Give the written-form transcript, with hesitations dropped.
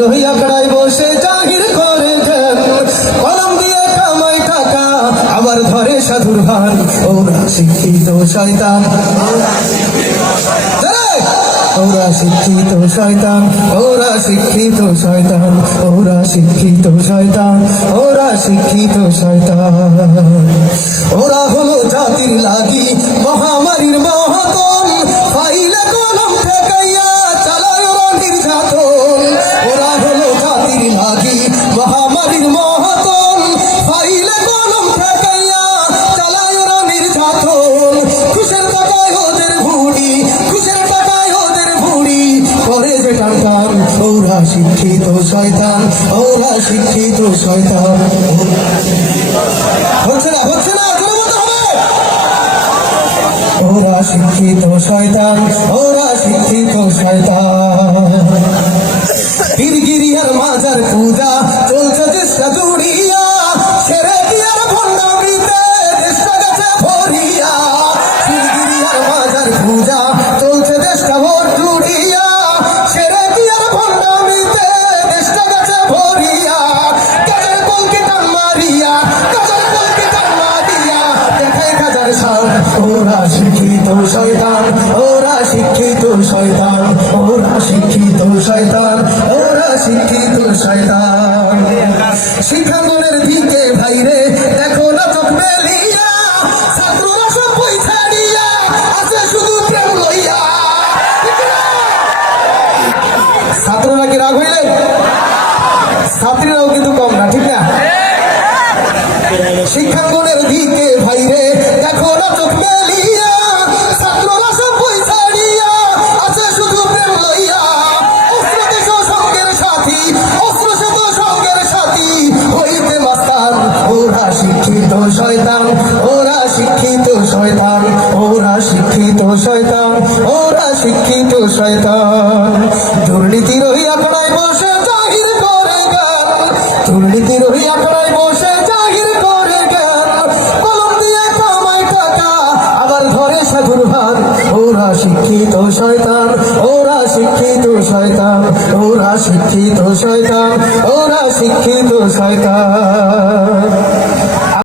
রহিয়া কড়াই বসে জাহির করে দেন কলম দিয়ে কামাই টাকা আবার ধরে সাধুর ভান ওরা শিক্ষিত শয়তান ওরা শিক্ষিত শয়তান ওরা শিক্ষিত শয়তান ওরা শিক্ষিত শয়তান ওরা শিক্ষিত শয়তান ওরা হলো জাতির লাগি মহামারীর মহাতন ফাইলে কলম ঠেকাইয়া চালায় ওরা নির্যাতন ওরা হলো জাতির লাগি মহামারীর মহাতন ফাইলে কলম ঠেকাইয়া চালায় ওরা নির্যাতন খুশের টাকায় ওদের ভুড়ি খুশের টাকায় ওদের ভুড়ি করে যে টাকান ওরা শিক্ষিত শয়তান ওরা শিক্ষিত শয়তান হচ্ছে না ওরা শিক্ষিত শয়তান ওরা শিক্ষিত শয়তান পীরগিরিয়ার মাজার পূজা চলছে দেশটা জুড়িয়া সেরে দিয়ার ভণ্ডামিতে দেশটা গেছে ভরিয়া পীরগিরিয়ার মাজার পূজা চলছে দেশটা ভোর জুড়িয়া সেরে দিয়ার ভণ্ডামিতে দেশটা গেছে ভরিয়া কাজের কলকে টান মারিয়া কাজের কলকে টান মারিয়া দেখায় কাজার সাল ওরা শিক্ষিত শয়তান ওরা শিক্ষিত শয়তান ওরা শিক্ষিত শয়তান ওরা শিক্ষিত শয়তান শিক্ষাঙ্গনের দিকে ভাইরে দেখো না চোখ মেলিয়া ছাত্ররা সব বই ছাড়িয়া আছে শুধু প্রেম লইয়া ছাত্ররা কি রাগ হইলেন ছাত্রীরাও কিন্তু কম না ঠিক না শিক্ষাঙ্গনের দিকে ভাইরে দেখো না চোখ মেলিয়া ছাত্ররা সব বই ছাড়িয়া আছে শুধু প্রেম লইয়া অস্ত্র দেশ সঙ্গের সাথী অস্ত্র সে তো সঙ্গের সাথী হইতে মাস্তান ওরা শিক্ষিত শয়তান ওরা শিক্ষিত শয়তান ওরা শিক্ষিত শয়তান ওরা শিক্ষিত শয়তান দুর্নীতি রহিয়া কড়াই বসে জাহির করে গান দুর্নীতি রহিয়া কড়াই বসে জাহির করে গান কলম দিয়ে কামাই টাকা আবার ঘরে সাধুর ভান ওরা শিক্ষিত শয়তান ওরা শিক্ষিত শয়তান ওরা শিক্ষিত শয়তান ওরা শিক্ষিত শয়তান